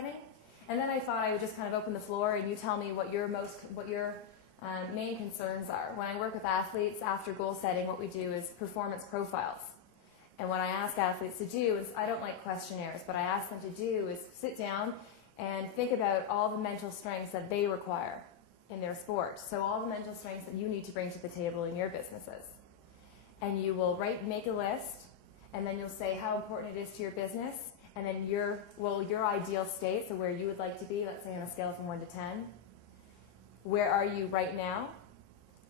And then I thought I would just kind of open the floor and you tell me what your main concerns are. When I work with athletes after goal setting, what we do is performance profiles. And what I ask athletes to do is, I don't like questionnaires, but I ask them to do is sit down and think about all the mental strengths that they require in their sport. So all the mental strengths that you need to bring to the table in your businesses. And you will make a list, and then you'll say how important it is to your business, and then your ideal state, so where you would like to be, let's say on a scale from 1 to 10. Where are you right now?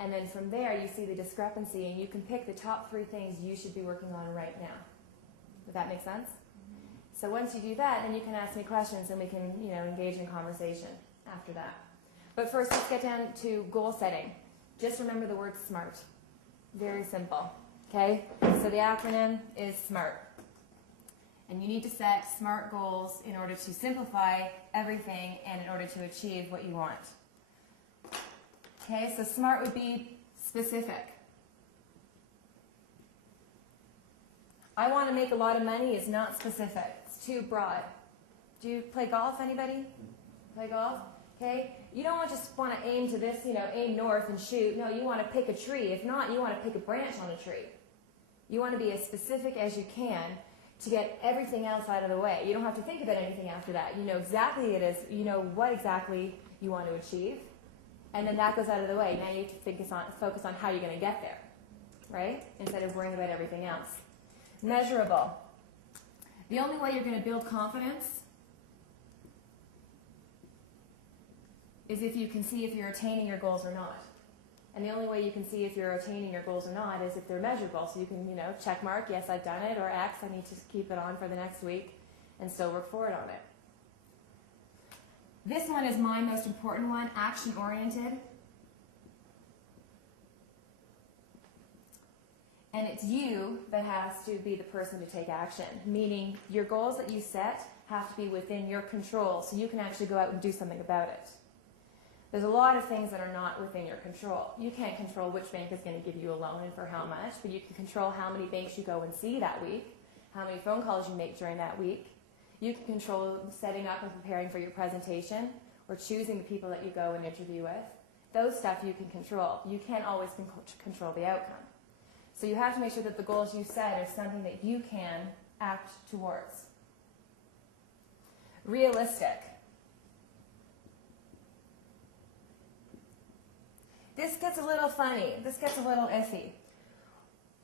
And then from there, you see the discrepancy, and you can pick the top 3 things you should be working on right now. Does that make sense? So once you do that, then you can ask me questions, and we can, engage in conversation after that. But first, let's get down to goal setting. Just remember the word SMART. Very simple. Okay? So the acronym is SMART. And you need to set SMART goals in order to simplify everything and in order to achieve what you want. Okay, so SMART would be specific. I want to make a lot of money is not specific. It's too broad. Do you play golf, anybody? Play golf? Okay, you don't just want to aim to this, aim north and shoot. No, you want to pick a tree. If not, you want to pick a branch on a tree. You want to be as specific as you can to get everything else out of the way. You don't have to think about anything after that. You know exactly what exactly you want to achieve, and then that goes out of the way. Now you have to focus on how you're going to get there, right? Instead of worrying about everything else. Measurable. The only way you're going to build confidence is if you can see if you're attaining your goals or not. And the only way you can see if you're attaining your goals or not is if they're measurable. So you can, check mark, yes, I've done it, or X, I need to keep it on for the next week and still work forward on it. This one is my most important one, action-oriented. And it's you that has to be the person to take action, meaning your goals that you set have to be within your control so you can actually go out and do something about it. There's a lot of things that are not within your control. You can't control which bank is going to give you a loan and for how much, but you can control how many banks you go and see that week, how many phone calls you make during that week. You can control setting up and preparing for your presentation or choosing the people that you go and interview with. Those stuff you can control. You can't always control the outcome. So you have to make sure that the goals you set are something that you can act towards. Realistic. This gets a little funny. This gets a little iffy.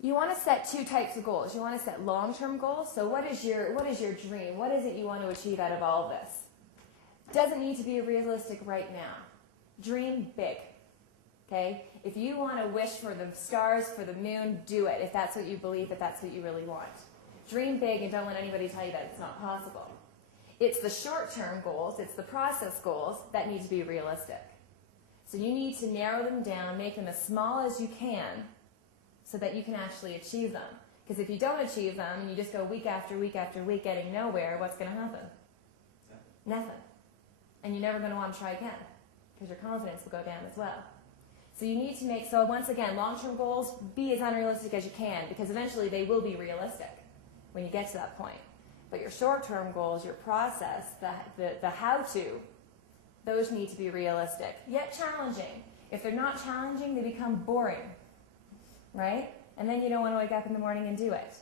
You want to set 2 types of goals. You want to set long-term goals. So what is your dream? What is it you want to achieve out of all of this? Doesn't need to be realistic right now. Dream big. Okay? If you want to wish for the stars, for the moon, do it. If that's what you believe, that that's what you really want. Dream big and don't let anybody tell you that it's not possible. It's the short-term goals, it's the process goals that need to be realistic. So you need to narrow them down, make them as small as you can so that you can actually achieve them. Because if you don't achieve them and you just go week after week after week getting nowhere, what's going to happen? Yeah. Nothing. And you're never going to want to try again because your confidence will go down as well. So you need to make, so once again, long-term goals, be as unrealistic as you can because eventually they will be realistic when you get to that point. But your short-term goals, your process, the how-to, those need to be realistic, yet challenging. If they're not challenging, they become boring, right? And then you don't want to wake up in the morning and do it.